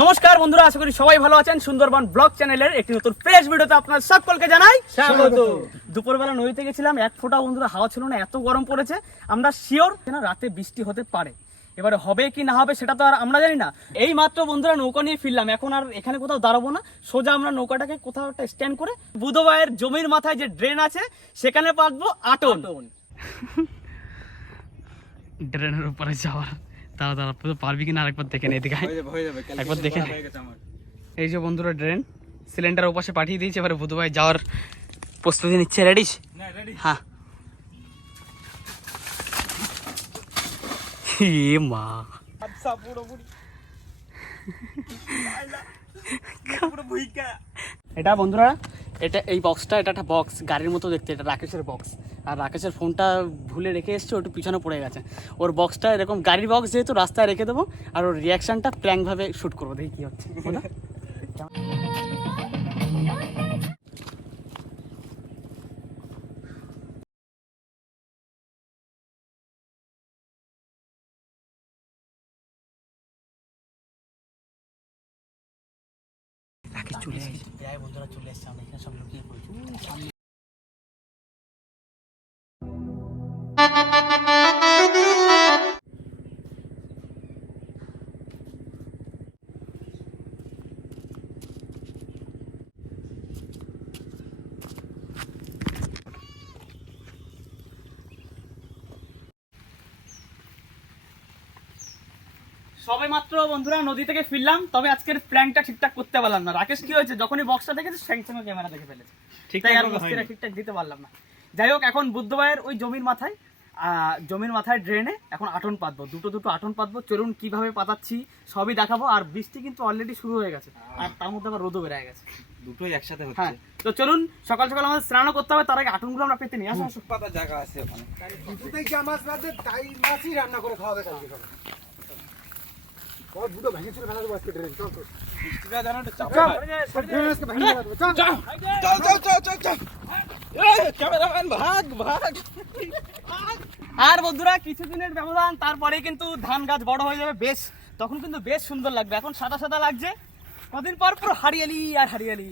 নমস্কার বন্ধুরা, আশা করি সবাই ভালো আছেন। সুন্দরবন ব্লগ চ্যানেলের একটি নতুন ফ্রেশ ভিডিওতে আপনার সকলকে জানাই স্বাগত। দুপুরবেলা নদীতে গেছিলাম, এক ফোঁটা বন্ধুরা হাওয়া ছিল না, এত গরম পড়েছে। আমরা শিওর না রাতে বৃষ্টি হতে পারে, এবারে হবে কি না হবে সেটা তো আর আমরা জানি না। এই মাত্র বন্ধুরা নৌকা নিয়ে ফিরলাম, এখন আর এখানে কোথাও দাঁড়াবো না, সোজা আমরা নৌকাটাকে কোথাও একটা স্ট্যান্ড করে বুধবাইয়ের জমির মাথায় যে ড্রেন আছে সেখানে পাতবো আটন। ড্রেনের উপরে যাওয়ার দাঁড়া পারবি কিনা আরেকবার দেখে নে, এদিকে একবার দেখে নে। এই যে বন্ধুরা ড্রেন, সিলিন্ডার ওপাশে পাঠিয়ে দিয়েছে, এবারে বুধবাই যাওয়ার প্রস্তুতি নিচ্ছে। রেডিস? হ্যাঁ। মা এটা বন্ধুরা, এটা এই বক্সটা, এটা একটা বক্স গাড়ির মতো দেখতে, এটা রাকেশের বক্স। আর রাকেশের ফোনটা ভুলে রেখে এসছে, ওটা পিছনে পড়ে গেছে। ওর বক্সটা এরকম গাড়ির বক্স যেহেতু রাস্তায় রেখে দেবো, আর ওর রিয়াকশনটা প্র্যাঙ্কভাবে শ্যুট করবো, দেখি কী হচ্ছে। চলে আসছে বন্ধুরা, চলে এসছে। আমরা এখানে সব লুকিয়ে পড়েছি সামনে। সবে মাত্র বন্ধুরা নদী থেকে ফিরলাম, তবে আজকের প্ল্যানটা ঠিকঠাক করতে পারলাম না। রাকেশ কি হয়েছে, যখনই বক্সটা দেখেছে সঙ্গে ক্যামেরা দেখে ফেলেছে, ঠিকঠাক দিতে পারলাম না। যাই হোক, এখন বুদ্ধবাইয়ের ওই জমির মাথায় ড্রেনে এখন আটন পাতবো, দুটো আটন পাতবো। চলুন কিভাবে পাতাচ্ছি সবই দেখাবো। আর বৃষ্টি কিন্তু অলরেডি শুরু হয়ে গেছে, আর তার মধ্যে আবার রোদও বেড়ে গেছে, দুটোই একসাথে হচ্ছে। হ্যাঁ, তো চলুন সকাল সকাল আমাদের স্নানও করতে হবে, তার আগে আটনগুলো আমরা পেতে নিই। আসো পাতা জায়গা আছে ওখানে, দুটোতেই যা মাছ রাখবে তাই মাছই রান্না করে খাওয়াবে কালকে সকালে। দুটো ভেঙে ছিল ফেলা দেবো আজকে ট্রেন। চল তো আর বন্ধুরা কিছুদিনের ব্যবধান, তারপরে কিন্তু ধান গাছ বড় হয়ে যাবে, বেশ তখন কিন্তু বেশ সুন্দর লাগবে। এখন সাদা সাদা লাগছে, কদিন পর পুরো হারিয়ালি আর হারিয়ালি।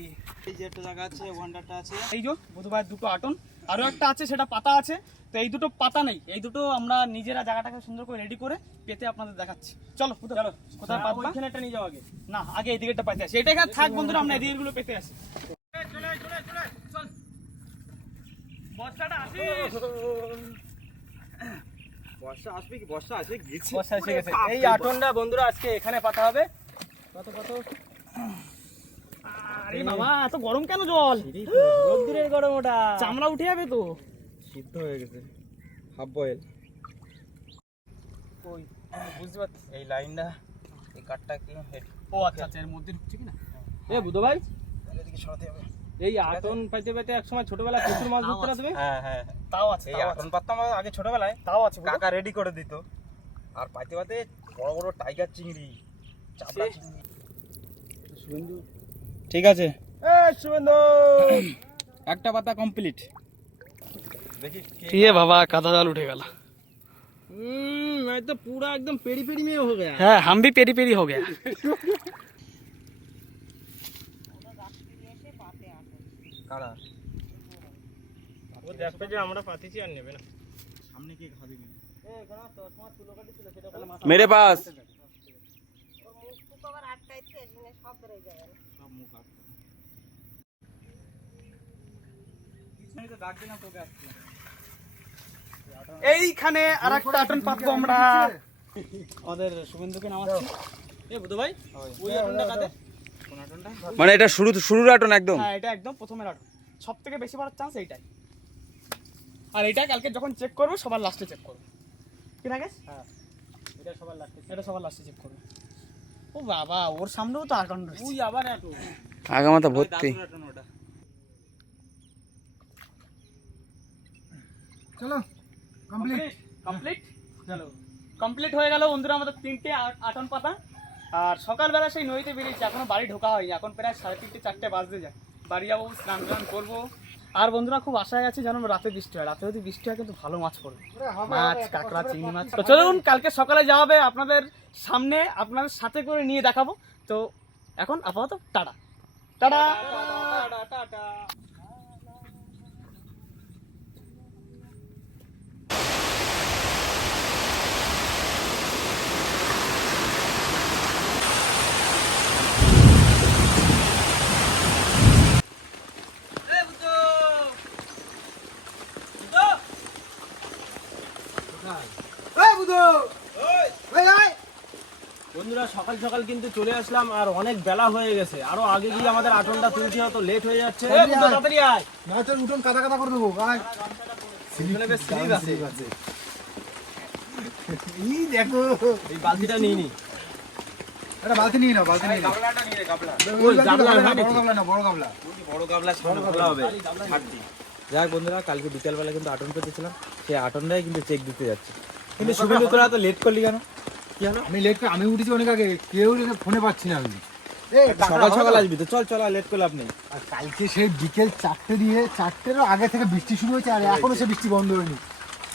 এই যে একটা জায়গা আছে, ওয়ান্ডারটা আছে। এই যে বুধবার দুটো আটন, আরো একটা আছে সেটা পাতা আছে। তো এই দুটো পাতা নেই, এই দুটো আমরা নিজেরা জায়গাটাকে সুন্দর করে রেডি করে পেতে আপনাদের দেখাচ্ছি। চলো চলো, কোথায় পাতবা? ওইখানে একটা নিয়ে যাও আগে। না, আগে এই দিকেরটা পাতে আসি, এটা এখানে থাক বন্ধুরা, আমরা এদিকে গুলো পেতে আসি। চল বর্ষাটা আসি। বর্ষা আসবে কি? বর্ষা আসে গেছে, বর্ষা এসে গেছে। এই আটনটা বন্ধুরা আজকে এখানে পাতা হবে। কত আরে বাবা, এত গরম কেন? জল রোদ্দুরের গরম, ওটা চামড়া উঠে যাবে তো। সিদ্ধ হয়ে গেছে, হাফ বয়েল। ওই বুঝতে পারছি এই লাইনটা, এই কাটটা কি হেড। ও আচ্ছা, এর মধ্যে ঢুকছে কিনা। এ বুধ ভাই, এদিকে সরাতে হবে। এই আটন পাইতে পাইতে একসময় ছোটবেলায় প্রচুর মাছ ধরতে না তুমি? হ্যাঁ, তাও আছে, এই আটন পাততাম আগে ছোটবেলায়, তাও আছে। কাকা রেডি করে দিত। আর পাইতে পাইতে বড় বড় টাইগার চিংড়ি, চাপড়া চিংড়ি। সুবন্ধু ঠিক আছে, সুবন্ধু একটা পাতা কমপ্লিট। দেখি কি বাবা, কাদা জাল উঠে গেল। मैं तो पूरा एकदम पेरी पेरी में हो गया। हाँ, हम भी पेरी पेरी हो गया। কারা वो দেখবে যে আমরা পাতিছি আর নেবে না। সামনে কি খাবি? मेरे पास এইখানে আরেকটা আটন পাতবো আমরা। আমাদের শুভেন্দুকে নামাচ্ছি। এ বুধ ভাই, ওই আটনটা কাটে। কোন আটনটা? মানে এটা শুরুর আটন একদম। হ্যাঁ, এটা একদম প্রথমের আটন, সবথেকে বেশি বাড়ার চান্স এইটাই। আর এটা কালকে যখন চেক করবো সবার লাস্টে চেক করবো, কি রাকেশ? হ্যাঁ, এটা সবার লাস্টে চেক করবো। ও বাবা, ওর সামনেও তো আটন রয়েছে। ওই আবার আটন, আগামাথা ভর্তি। চলো কমপ্লিট হয়ে গেল বন্ধুরা আমাদের 3টে আটন পাতা। আর সকালবেলা সেই নদীতে বেরিয়েছি, এখনো বাড়ি ঢোকা হয়নি, এখন প্রায় 3:30 4টে বাজতে যায়। বাড়ি যাবো, স্নান করবো, আর বন্ধুরা খুব আশায় আছে যেন রাতে বৃষ্টি হয়, রাতে যদি বৃষ্টি হয় কিন্তু ভালো মাছ পড়বে, মাছ কাঁকড়া চিংড়ি মাছ। তো চলুন কালকে সকালে যাওয়া হবে আপনাদের সামনে, আপনাদের সাথে করে নিয়ে দেখাবো। তো এখন আপাতত টাটা টাটা টাটা। বন্ধুরা সকাল সকাল কিন্তু চলে আসলাম, আর অনেক বেলা হয়ে গেছে, আরো আগে গিয়ে আমাদের আটনটা তুলতে হতো, লেট হয়ে যাচ্ছে। তাড়াতাড়ি আয়, না তোর উঠোন কাদা কাদা করে দেবো গায়। এখানে বেশ স্লিপ আছে। এই দেখো এই বালতিটা নিয়ে নি। একটা বালতি নিয়ে নাও, বালতি নিয়ে নাও। গাবলাটা নিয়ে নে, গাবলা। ওই গাবলা গাবলা হয় না, নাকি? বড় গাবলা না, বড় গাবলা। বড় গাবলা সামনে খোলা হবে। ছাড়তি। যাক বন্ধুরা, কালকে বিকালবেলা কিন্তু আটন পেতেছিলাম, সেই আটনটাই কিন্তু চেক দিতে যাচ্ছে। কিন্তু শুভেন্দু তোরা তো লেট করলি কেন? কি হলো? আমি লেট করে আমি উঠেছি অনেক আগে, কেউ ফোনে পাচ্ছি না আমি। সকাল সকাল আসবি তো, চল চল, লেট করলে আপনি। আর কালকে সেই বিকেল 4টে দিয়ে 4টেরও আগে থেকে বৃষ্টি শুরু হয়েছে, আর এখনো সে বৃষ্টি বন্ধ হয়নি।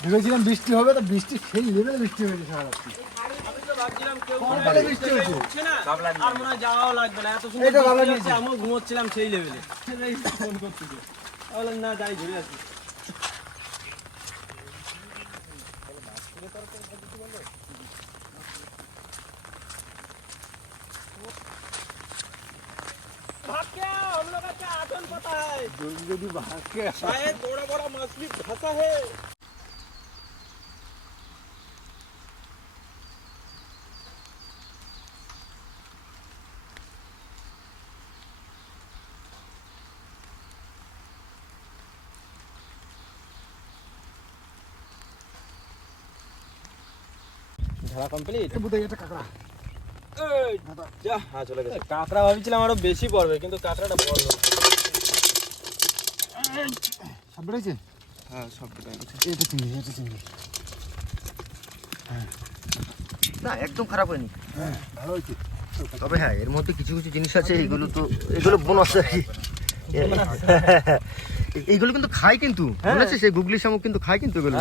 ভেবেছিলাম বৃষ্টি হবে, তো বৃষ্টি সেই লেভেলে বৃষ্টি হয়েছে সারা রাত্রি। কনকনে বৃষ্টি হয়েছে। গাবলা নিয়ে আর মনে হয় যাওয়াও লাগবে না, এত সুন্দর এই তো গাবলা বৃষ্টি নিয়েছি। হচ্ছে, আমিও ঘুমোচ্ছিলাম সেই লেভেলে। ফোন করতেছে, বললাম না যাই ঘুরে আসি। भाग क्या, हम लोग का क्या आटन पता है, যদি ভাগ্যে शायद बड़ा बड़ा मछली फंसा है। ঝাড়া কমপ্লিট। বুঝে এটা কাকড়া। যা, হ্যাঁ চলে গেছে। কাঁকড়া ভাবছিলাম আরো বেশি পড়বে, কিন্তু কাঁকড়াটা বড়। সব বেড়েছে? হ্যাঁ সব কেটে গেছে। এটা চিংড়ি, এটা চিংড়ি। না একদম খারাপ হয়নি, হ্যাঁ ভালো হয়েছে। তবে হ্যাঁ এর মধ্যে কিছু কিছু জিনিস আছে, এগুলো বোনাস আর কি। এইগুলো কিন্তু খাই, কিন্তু মনে আছে সেই গুগলি শামুক কিন্তু খাই কিন্তু এগুলো।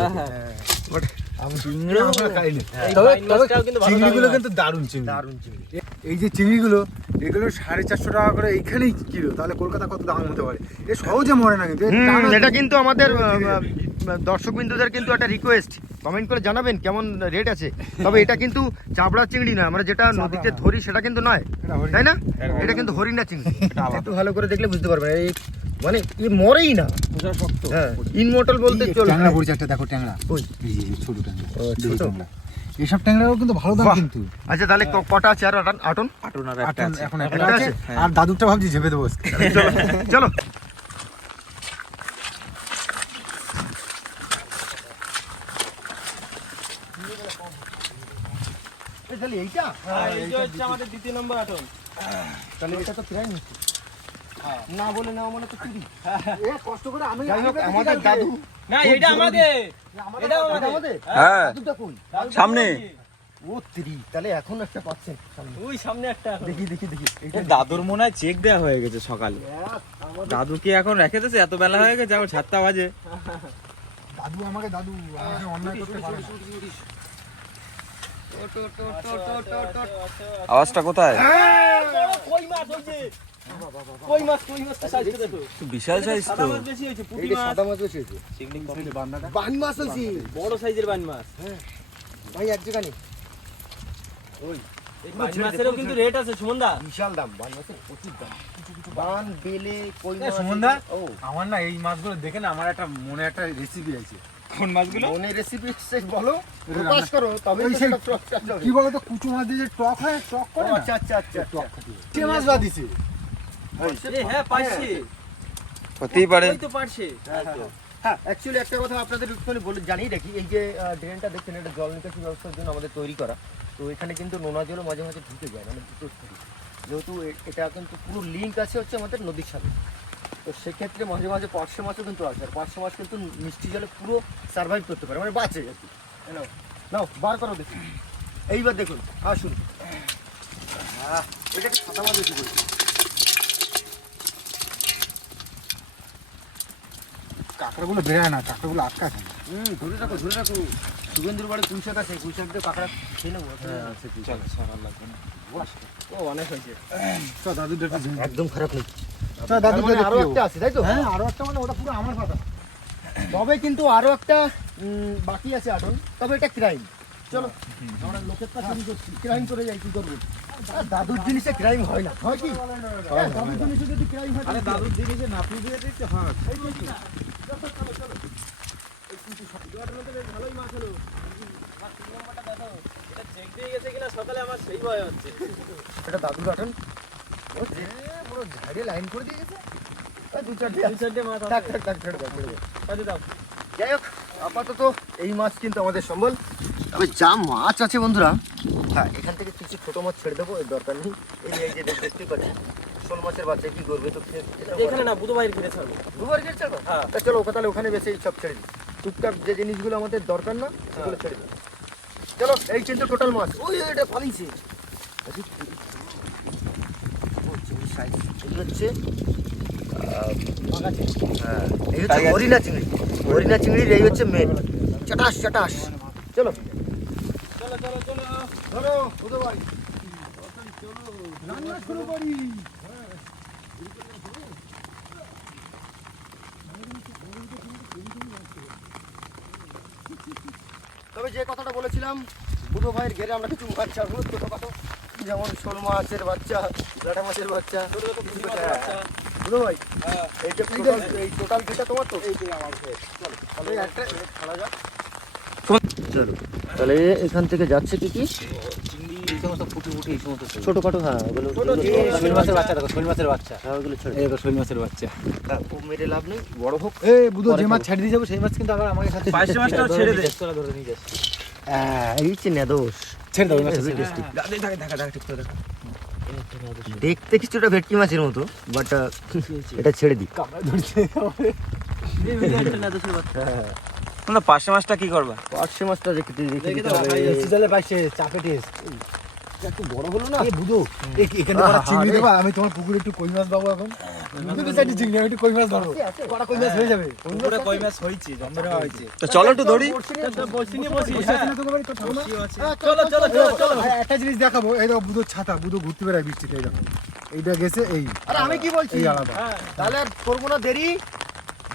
বাট আমি চিংড়িও আমরা খাইনি। এই তবে বাইন মাছটাও কিন্তু ভালো চিংড়িগুলো দামি কিন্তু দারুণ চিংড়ি। দারুণ চিংড়ি। এই যে চিংড়িগুলো, এগুলো 450 টাকা করে এইখানেই কিলো, তাহলে কলকাতা কত দাম হতে পারে? এ সহজে মরে না কিন্তু, এর টানা এটা কিন্তু আমাদের দর্শক বিন্দুদের কিন্তু একটা রিকোয়েস্ট, কমেন্ট করে জানাবেন কেমন রেট আছে। তবে এটা কিন্তু চাবড়া চিংড়ি নয়, আমরা যেটা নদীতে ধরি সেটা কিন্তু নয়, এটা হরিণ। তাই না? এটা কিন্তু হরিণা চিংড়ি। একটু ভালো করে দেখলে বুঝতে পারবেন, এই মানে মরেই না। শক্ত। হ্যাঁ, ইনমর্টাল বলতে চলবে। ট্যাংরা পড়ছে একটা, দেখো ট্যাংরা। ওই। এই যে ছোট ট্যাংরা। ও, দেখি ছোট। ট্যাংরা। এসব ট্যাংরাও কিন্তু ভালো দাম বাহ। কিন্তু। আচ্ছা তাহলে কটা আছে আর আটন? আটন আর একটা এখন আছে। এখন একটা একটা আছে, আছে? আর দাদুরটা ভাবছি ঝেপে দেবো আজকে। চলো চলো। তাহলে এইটা এইটা হচ্ছে আমাদের দ্বিতীয় নম্বর আটন। তাহলে এটা তো প্রায় নিচ্ছি না বলে নাও মানে তো চুরি। এ কষ্ট করে আমি যাই হোক, আমি আমাদের কালকে- দাদু না এটা আমাদের, এটা এটা আমাদের। আমাদের হ্যাঁ দাদুটা কই? সামনে। ও তিরি, তাহলে এখন একটা পাচ্ছেন সামনে। ওই সামনে একটা এখন। দেখি দেখি দেখি এইটা দাদুর মনে হয় চেক দেওয়া হয়ে গেছে সকালে। দাদু কি এখন রেখে দিয়েছে? এত বেলা হয়ে গেছে, এখন 7টা বাজে। দাদু আমাকে অন্যায় করতে পারে না। আওয়াজটা কোথায়? বড় কই মাছ হয়েছে, কই মাছটা সাইজ করে দেখো। বিশাল সাইজ সাদা তো। মাছ বেশি হয়েছে, পুঁটি এইটা মাছ, সাদা মাছ হয়েছে, চিংড়ি কম। বান মাছ হয়েছে বড় সাইজের বান মাছ। ভাই এক জায়গা নেই। এই বান মাছেরও কিন্তু রেট আছে সুমনদা। বিশাল দাম, বান মাছের প্রচুর দাম। বান, বেলে, কই এ, মাছ। সুমনদা? ও আমার না এই মাছগুলো দেখে না আমার একটা মনে একটা রেসিপি আছে। কোন মাছগুলো? মনে রেসিপি বলো, এটা প্রকাশ রান্না- করো, তবে ওই তো সেই- সেটা প্রকাশ হবে। কি বলতো, কুচু মাছ দিয়ে যে টক হয়, টক ও, করে না? আচ্ছা আচ্ছা আচ্ছা টক আচ্ছা। খাতি। সে মাছ বাদ দিছে। এ হ্যাঁ পারছে, হতেই পারে। ওই তো পারছে। হ্যাঁ, অ্যাকচুয়ালি একটা কথা আপনাদের একটুখানি বলে জানিয়ে রাখি, এই যে ড্রেনটা দেখছেন, এটা জল নিকাশি ব্যবস্থার জন্য আমাদের তৈরি করা। তো এখানে কিন্তু নোনা জলও মাঝে মাঝে ঢুকে যায়, মানে দুটো থেকে। যেহেতু এটা কিন্তু পুরো লিঙ্ক আছে হচ্ছে আমাদের নদীর সাথে, তো সেক্ষেত্রে মাঝে মাঝে পার্শে মাছও কিন্তু আছে। আর পার্শে মাছ কিন্তু মিষ্টি জলে পুরো সার্ভাইভ করতে পারে, মানে বাঁচে আর কি। নাও নাও, বার করো দেখি। এইবার দেখুন, আসুন। এটাকে সাদা মাছ বেশি করেছি। কাঁকড়াগুলো বেরায় না, কাঁকড়াগুলো আটকাছে। ধরে রাখো ধরে রাখো। শুভেন্দুর বাড়ি পুঁইশাক আছে, পুঁইশাক দিয়ে কাঁকড়া খেয়ে নেবো। ও অনেক হয়েছে। চ দাদু দেখে দিন। একদম খারাপ নেই। চ দাদু মানে আরো দেখে একটা আছে তাই তো? হ্যাঁ আরো একটা, মানে ওটা পুরো আমার পাতা। তবে কিন্তু আরো একটা বাকি আছে আটন, তবে এটা ক্রাইম। চলো আমরা লোকের কাছে চুরি করছি, ক্রাইম করে যাই, কি করবো? আর দাদুর জিনিসে ক্রাইম হয় না, হয় কি? দাদুর জিনিসে যদি ক্রাইম হয়, আরে দাদুর জিনিসে নাপি দিয়ে দিচ্ছে, হ্যাঁ সকালে আমার সেই ভয় হচ্ছে। এটা দাদুর আটন। ও যে পুরো ঝাড়িয়ে লাইন করে দিয়ে গেছে। আর দু চারটে মাছ থাক থাক থাক ছেড়ে দাও, ছেড়ে দাও। যাই হোক, আপাতত এই মাছ কিন্তু আমাদের সম্বল। তবে যা মাছ আছে বন্ধুরা, হ্যাঁ এখান থেকে কিছু ছোট মাছ ছেড়ে দেবো, এর দরকার নেই। এই যে দেখতেই পাচ্ছি শোল মাছের বাচ্চা, কি করবে তো এখানে না বুধ ভাইয়ের ঘিরে ছাড়বো। দুবার গেট ছাড়বা? হ্যাঁ। তা চলো তাহলে ওখানে বেশি সব ছেড়ে দিই। টুকটাক যে জিনিসগুলো আমাদের দরকার না সেগুলো ছেড়ে দিই। চলো এই কিন্তু টোটাল মাছ। ওই এটা পালিয়েছে। এই হচ্ছে হ্যাঁ, এই হচ্ছে হরিণা চিংড়ি। হরিণা চিংড়ির এই হচ্ছে মেন। চাটাস চাটাস। চলো ধরো বুধ ভাই। রান্না শুরু করি। তবে যে কথাটা বলেছিলাম, বুধো ভাইয়ের ঘেরে আমরা কিছু মাছ ছাড়বো ছোটখাটো, যেমন শোল মাছের বাচ্চা, লাটা মাছের বাচ্চা। বুধো ভাই এই টোটাল ঘেটা তোমার তো? তাহলে একটা ছাড়া যাক। চলো তাহলে এখান থেকে যাচ্ছে কি কি ছোটখাটো, হ্যাঁ ওগুলো শৈল মাছের বাচ্চা দেখো, শৈল মাছের বাচ্চা, হ্যাঁ ওগুলো ছেড়ে এই দেখো শৈল মাছের বাচ্চা। ও মেরে লাভ নেই, বড় হোক। এ বুধো যে মাছ ছেড়ে দিয়ে যাবো সেই মাছ কিন্তু আবার আমাকে সাথে পাঁচশো মাছটাও ছেড়ে দে। ধরে নিয়ে যাচ্ছি, এই হচ্ছে নেদোষ। ছেড়ে দাও মাছ। দেখতে কিছুটা ভেটকি মাছের মতো, বাট এটা ছেড়ে দিই। তোমরা পার্শে মাছটা কি করবা? পার্শে মাছটা রেখে দিতে হবে। সিজালে পাইছে চাপে টেস্ট। একটু বড় হলো না? এ বুধো এখানে কটা চিংড়ি দেবা? আমি তোমার পুকুরে একটু কই মাছ পাবো এখন। তুমি সাইডে চিংড়ি, আমি একটু কই মাছ ধরবো। কটা কই মাছ হয়ে যাবে। পুকুরে কই মাছ হয়েছে, জন্মরা হয়েছে। তো চলো একটু ধরি। বসে আছে না তোকে বাড়ি, তো থামো না। চলো চলো চলো চলো। একটা জিনিস দেখাবো, এই দেখো বুধোর ছাতা, বুধো ঘুরতে বেড়ায় বৃষ্টিতে, এই দেখো এইটা গেছে এই। আরে আমি কি বলছি, এই আলাদা তাহলে আর করবো না দেরি,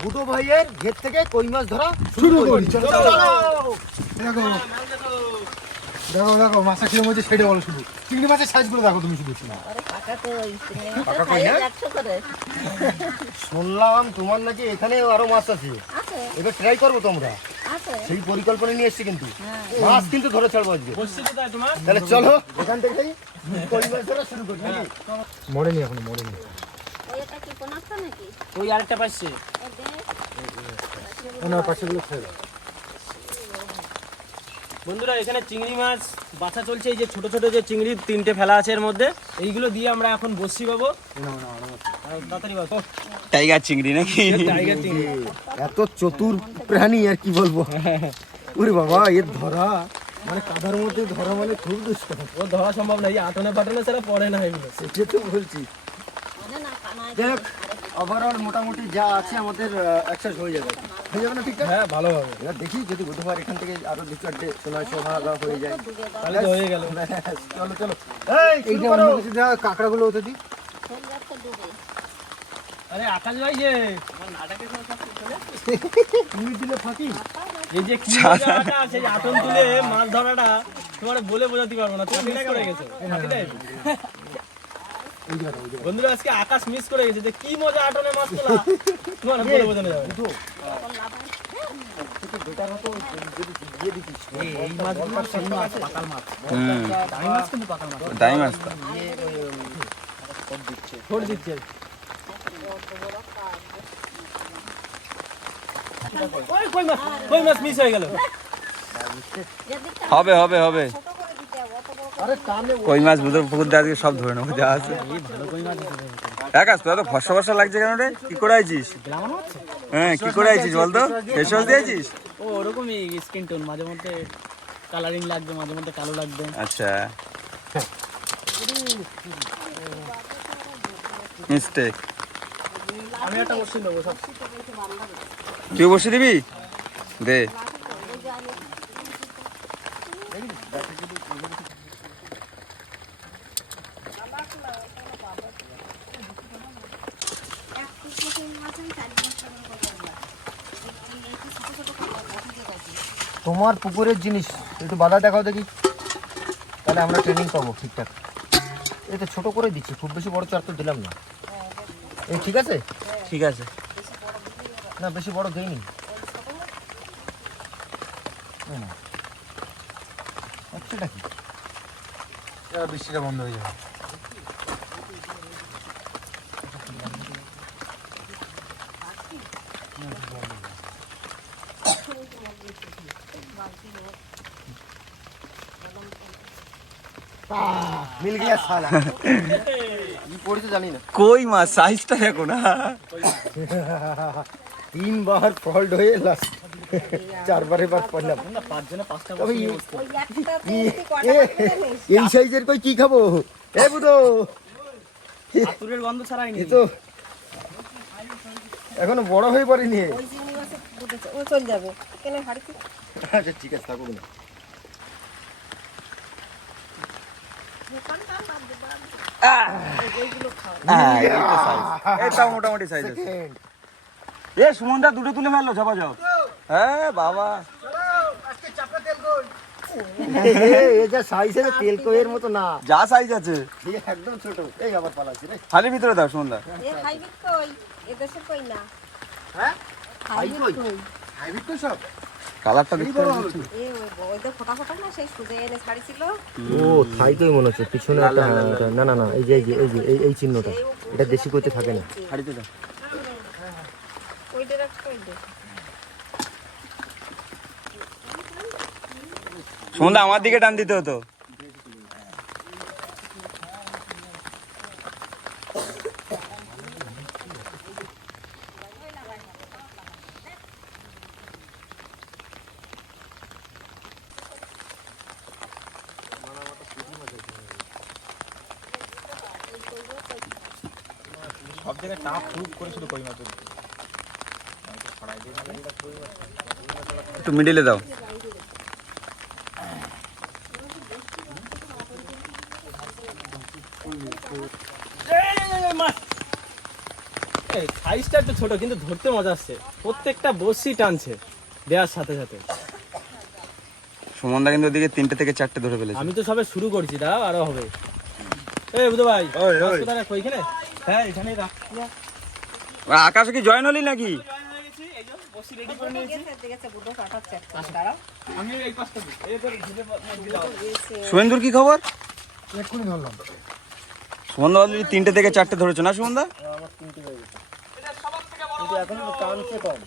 বুধো ভাইয়ের ঘের থেকে কই মাছ ধরা শুরু করি। চলো চলো চলো। দেখো দেখো দেখো মাছটা কিরম হয়েছে সেটা বলো শুধু। চিংড়ি মাছের সাইজগুলো দেখো তুমি শুধু। পাকা কই না? শুনলাম তোমার নাকি এখানে আরো মাছ আছে, এবার ট্রাই করবো তোমরা, সেই পরিকল্পনা নিয়ে এসছি কিন্তু মাছ কিন্তু ধরে ছাড়বো আজকে। তাহলে চলো এখান থেকেই কই মাছ ধরা শুরু করি নাকি? মরেনি এখন, মরেনি। ওই আরেকটা পাইছে। ওনার পাশেগুলো ছেড়ে দাও। বন্ধুরা এখানে চিংড়ি মাছ বাছা চলছে। এই যে ছোট ছোট যে চিংড়ি তিনটে ফেলা আছে এর মধ্যে, এইগুলো দিয়ে আমরা এখন বসি পাবো। তাড়াতাড়ি বাবু। টাইগার চিংড়ি নাকি? টাইগার চিংড়ি। এত চতুর প্রাণী আর কি বলবো। ওরে বাবা, এর ধরা মানে কাদার মধ্যে ধরা মানে খুব দুষ্কর। ও ধরা সম্ভব না, এই আটনে পাটনে ছাড়া পড়ে না এগুলো। সেটা তো বলছি। দেখ ওভারঅল মোটামুটি যা আছে আমাদের অ্যাক্সেস হয়ে যাবে না ঠিকঠাক? হ্যাঁ ভালো হবে। এবার দেখি যদি বুধবার এখান থেকে আরো দু চারটে সোনা হয়ে যায় তাহলে তো হয়ে গেল। চলো চলো এই শুরু এইটা করো। অন্য কিছু দেওয়া, কাঁকড়াগুলো ওতে দিই। আরে আকাশ ভাই যে তুমি দিলে ফাঁকি। এই যে কি মজাটা আছে, এই আটন তুলে মাছ ধরাটা তোমার বলে বোঝাতে পারবো না। তুমি মিস করে গেছো। বন্ধুরা আজকে আকাশ মিস করে গেছে যে কি মজা আটনে মাছ তোলা, তোমার বলে বোঝানো যাবে না। এই মাছগুলো সেই মাছ, পাকাল মাছ। দামি মাছ কিন্তু পাকাল মাছ। দামি মাছ তো। ছোট দিচ্ছে। ওই কই মাছ মিস হয়ে গেল। হবে হবে হবে। আরে টানে কই মাছ বুধর পুকুর দিয়ে আজকে সব ধরে নেবো যা আছে। আকাশ তোরা তো ফর্সা ফর্সা লাগছে কেন রে? কি করে আইছিস? হ্যাঁ কি করে আইছিস বলতো? ফেস ওয়াশ দিয়েছিস? ও ওরকমই স্কিন টোন, মাঝে মধ্যে কালারিং লাগবে, মাঝে মধ্যে কালো লাগবে। আচ্ছা মিস্টেক। আমি একটা বসে নেবো সব। তুই বসে দিবি দে। তোমার পুকুরের জিনিস একটু বাধা দেখাও দেখি, তাহলে আমরা ট্রেনিং পাবো ঠিকঠাক। এই তো ছোট করে দিচ্ছি, খুব বেশি বড় চার তো দিলাম না। এই ঠিক আছে, ঠিক আছে। না বেশি বড় দেইনি। আচ্ছাটা কি বৃষ্টিটা বন্ধ হয়ে যাবে। মিল গিয়া সালা কি পড়েছে জানি না। কই মাছ সাইজটা দেখো না। 3 বার ফল্ট হয়ে লাস্ট 4 বারে বার পড়লাম। না 5 জনে 5টা তবে বসে এই- বসতে। এই সাইজের কই কি খাবো? এ বুদো আতুরের গন্ধ ছাড়াইনি। এ তো এখনো বড় হয়ে পড়েনি। চলে যাবে কেন হাড়িতে আচ্ছা ঠিক আছে, থাকুক না। এটা মোটামুটি সাইজ আছে। এ সুমনদা দুটো তুলে মারলো ঝাপা যাও। হ্যাঁ বাবা এই যে সাইজের তেল কইয়ের মতো না, যা সাইজ আছে এই একদম ছোট। এই আবার পালাচ্ছি রে। থালির ভিতরে দাও সুমনদা। এ হাইব্রিড কই এদেশে কই না হ্যাঁ হাইব্রিড কই হাইব্রিড তো সব। কালারটা দেখতে এ ওই তো ফোটা ফোটা না সেই সুজে এনে ছাড়িছিল ও থাই কই মনে হচ্ছে পিছনে একটা। না না না, এই যে এই চিহ্নটা, এটা দেশি কইতে থাকে না। হাড়িতে দাও। ওই ডাইরেক্ট কই দে সুমনদা আমার দিকে টান দিতে হতো। সব জায়গায় টাপ প্রুভ করেছিল কই মাছের। একটু মিডিলে দাও। এই সাইজটা একটু ছোট কিন্তু ধরতে মজা আসছে। প্রত্যেকটা বসি টানছে দেওয়ার সাথে সাথে। সুমনদা কিন্তু ওদিকে 3টে থেকে 4টে ধরে ফেলেছে। আমি তো সবে শুরু করছি, দাঁড়াও আরো হবে। এই বুধ ভাই মাছ কোথায় রাখো? এখানে? হ্যাঁ এখানেই রাখ। আকাশে কি জয়েন হলি নাকি? দেখেছে বুড়ো কাটাচ্ছে দাঁড়াও আমি এই পাশটা দিই। এই তো ঝুলে শুভেন্দুর কি খবর? এক্ষুনি ধরলাম। সুমনদা অলরেডি 3টে থেকে 4টে ধরেছো না সুমনদা? কিন্তু এখন টানছে কম।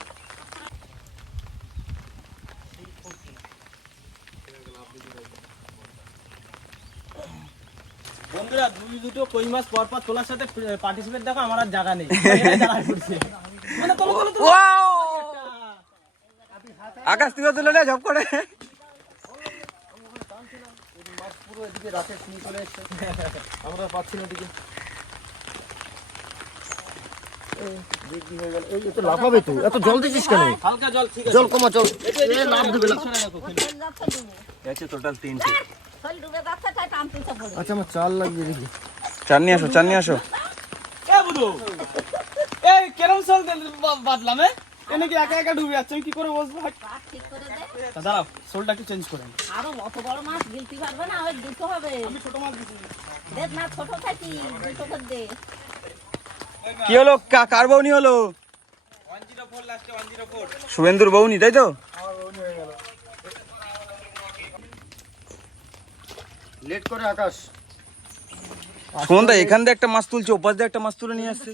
বন্ধুরা দুটো কই মাছ পর পর তোলার সাথে পার্টিসিপেট দেখো, আমার আর জায়গা নেই। জ্বালায় পড়ছে। মানে তোলো তোলো তোলো। ওয়াও! আকাশ তুইও তুলে নে ঝপ করে। পুরো এদিকে রাতে শুনি চলে এসছে, আমরা পাচ্ছি না এদিকে। এই কি হয়ে গেল? এই তো লাফাবে তুই, এত জল দিছিস কেন? হালকা জল, ঠিক আছে। জল কমা, জল। এ লাফ দিবে না। আছে টোটাল 3টে। ফল ডুবে যাচ্ছে তাই টানতে পড়ে আচ্ছা আমার চাল লাগিয়ে দেখি। চার নিয়ে আসো, চার নিয়ে আসো। এ বুধু এই কেরম সল বাদলাম এনে কি একা একা ডুবে যাচ্ছে, আমি কি করে বসবো? ঠিক করে দে দাঁড়াও সোলটা একটু চেঞ্জ করে নিই। আরো অত বড় মাছ গিলতে পারবে না, ওই দুটো হবে। আমি ছোট মাছ দিচ্ছি। দেখ না ছোট থাকি দুটো করে দে কি হলো? কার বউনি হলো? 104 লাস্টে 104। শুভেন্দুর বউনি, তাই তো? লেট করে আকাশ। সুমনদা এখান দিয়ে একটা মাছ তুলছে, ওপাশ দিয়ে একটা মাছ তুলে নিয়ে আসছে।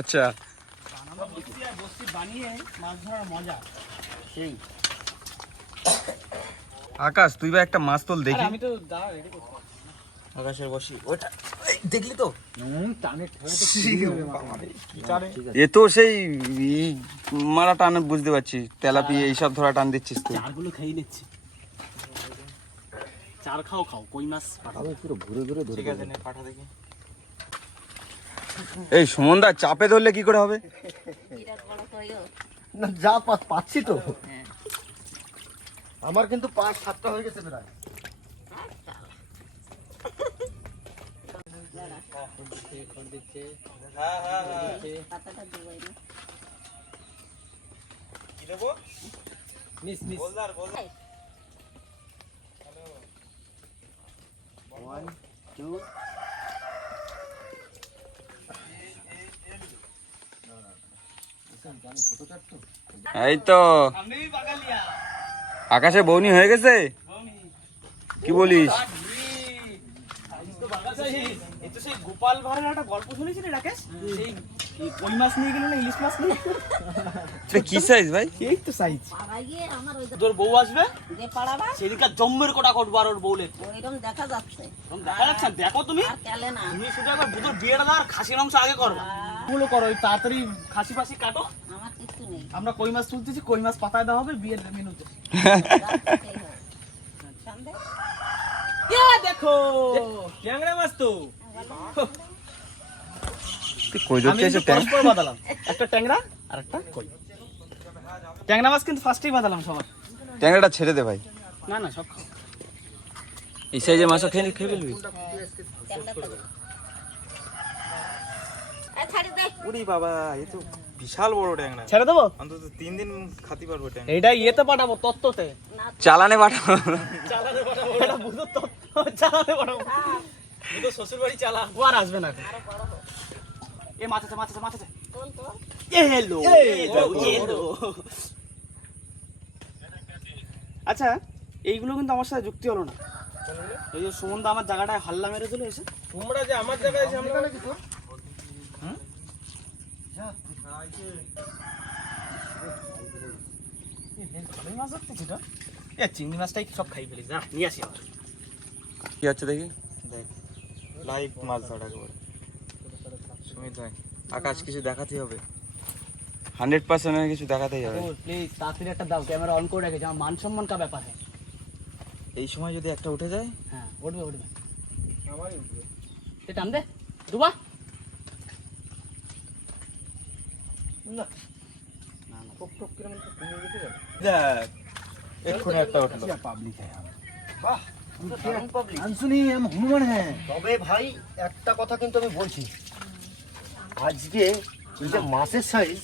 আচ্ছা বস্তি বানিয়ে মাছ ধরার মজা সেই। আকাশ তুই বা একটা মাছ তুল দেখি। আমি তো দাঁড়া রেডি করছি। আকাশের বসি ওটা দেখলি তো? এ তো সেই মারা টান, বুঝতে পারছি তেলাপিয়া এইসব ধরা টান দিচ্ছিস তুই। চারগুলো খেয়ে নিচ্ছি। চার খাও কই মাছ পাঠাও। আমি পুরো ঘুরে ঘুরে ধরে। ঠিক আছে নে পাঠা দেখি। এই সুমনদা চাপে ধরলে কি করে হবে? বিরাট বড় কইও। না যা পাচ্ছি তো আমার কিন্তু 5-7টা হয়ে গেছে প্রায়। পাতাটা দিবই না। কি দেবো? মিস বলদার বল। 1 2 এই তো আকাশে বৌনি হয়ে গেছে। কি বলিস? এই তো সেই গোপাল ভাঁড়ের একটা গল্প শুনেছিলি রাকেশ? সেই কই মাছ নিয়ে গেল না ইলিশ মাছ নিয়ে? এটা কি সাইজ ভাই? এই তো সাইজ। পাড়ায় গিয়ে আমার ওই তোর বউ আসবে যে পাড়াবা সেদিনকে জম্মের কোটা করবো আর ওর বউলে ওইরকম দেখা যাচ্ছে। দেখা যাচ্ছে দেখো তুমি আর কেলে না। তুমি শুধু একবার বুধুর বিয়েটা দাও আর খাসির মাংস আগে করবা গুলো করো ওই তাড়াতাড়ি খাসি ফাসি কাটো আমার কিছু নেই। আমরা কই মাছ তুলতেছি কই মাছ পাতায় দেওয়া হবে বিয়ের মেনুতে যাচ্ছেই হোক। সন্দেহ? দেখো ট্যাংরা মাছ তো। তুই কই ধরতে আমি এসে কিন্তু পরস্পর বাদালাম একটা ট্যাংরা আর একটা কই ট্যাংরা মাছ কিন্তু ফার্স্টেই বাদালাম সবার ট্যাংরাটা ছেড়ে দে ভাই। না না সব খাও এই সাইজের মাছও খেয়ে ফেলবি? তেলটা তো। এই ছাড়ি দে। ওরে বাবা, এ তো বিশাল বড় ট্যাংরা। ছেড়ে দেবো অন্তত 3 দিন খাতি পারবো ট্যাংরা। এইটা ইয়েতে পাঠাবো তত্ত্বতে চালানে পাঠাবো। চালানে পাঠাবো এটা বুঝো তত্ত্ব চালানে পাঠাবো বুঝো শ্বশুর বাড়ি চালা ও আর আসবে না এখন। এ মাছ আছে মাছ আছে মাছ আছে তোল তোল। এলো এলো আচ্ছা এইগুলো কিন্তু আমার সাথে যুক্তি হলো না এই যে সুমন দা আমার জায়গাটায় হাল্লা মেরে দিল এসে তোমরা যে আমার জায়গায় এসে আমরা ভালোই মাছ ধরতেছি তো এ চিংড়ি মাছটাই সব খাই ফেলি যা নিয়ে আসি আবার কি হচ্ছে দেখি? দেখ লাইভ মাছ ধরা করে। সুমিত ভাই, আকাশ কিছু দেখাতে হবে। 100% কিছু দেখাতেই হবে। প্লিজ তাড়াতাড়ি একটা দাও ক্যামেরা অন করে রেখে আমার মান সম্মান কা ব্যাপার হ্যাঁ এই সময় যদি একটা উঠে যায়, হ্যাঁ উঠবে উঠবে আমারই উঠবে এ টান দে দুবা না না না ঠক ঠক করে মানে কমে গেছে রে দেখ এক্ষুনি একটা উঠলো। পাবলিক হ্যাঁ বাহ পাবলিক আনসুনি हम हनुमान हैं। তবে ভাই একটা কথা কিন্তু আমি বলছি আজকে এই যে মাছের সাইজ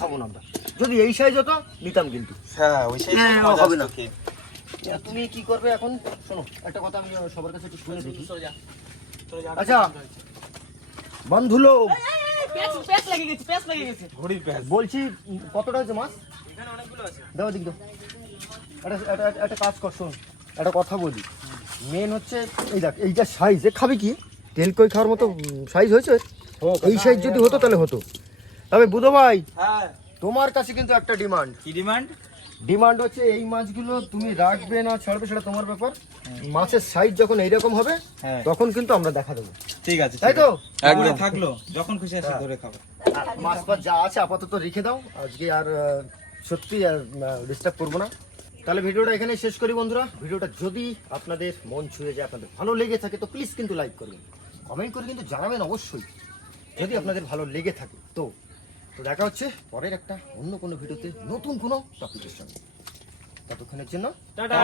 খাবো না আমরা যদি এই সাইজ হতো নিতাম কিন্তু হ্যাঁ, ওই সেই হ্যাঁ, মজা হবে না। আসতো খেয়ে। তুমি কি করবে এখন শোনো একটা কথা আমি সবার কাছে একটু শুনে দেখি চলে যা আচ্ছা বন্ধু লোক পেছ লেগে গেছে পেছ লেগে গেছে ঘড়ির প্যাচ। বলছি কতটা হয়েছে মাছ এখানে অনেকগুলো আছে দাও দিক দাও একটা কাজ কর শোন একটা কথা বলি মেন হচ্ছে এই দেখ এইটা সাইজ খাবি কি তেল কই খাওয়ার মতো সাইজ হয়েছে এই সাইজ যদি হতো তাহলে হতো তবে বুধো ভাই হ্যাঁ, তোমার কাছে কিন্তু একটা ডিমান্ড কি ডিমান্ড? ডিমান্ড হচ্ছে এই মাছগুলো তুমি রাখবে না ছাড়বে সেটা তোমার ব্যাপার মাছের সাইজ যখন এইরকম হবে হ্যাঁ, তখন কিন্তু আমরা দেখা দেবো ঠিক আছে। তাই তো একদম থাকলো, যখন খুশি আসে ধরে খাবো। আর মাছ ফাছ যা আছে আপাতত রেখে দাও আজকে আর সত্যি আর ডিস্টার্ব করবো না তাহলে ভিডিওটা এখানে শেষ করি বন্ধুরা ভিডিওটা যদি আপনাদের মন ছুঁয়ে যায় আপনাদের ভালো লেগে থাকে তো প্লিজ কিন্তু লাইক করবেন কমেন্ট করে কিন্তু জানাবেন অবশ্যই যদি আপনাদের ভালো লেগে থাকে তো দেখা হচ্ছে পরের একটা অন্য কোনো ভিডিওতে নতুন কোনো টপিকের সঙ্গে ততক্ষণের জন্য টাটা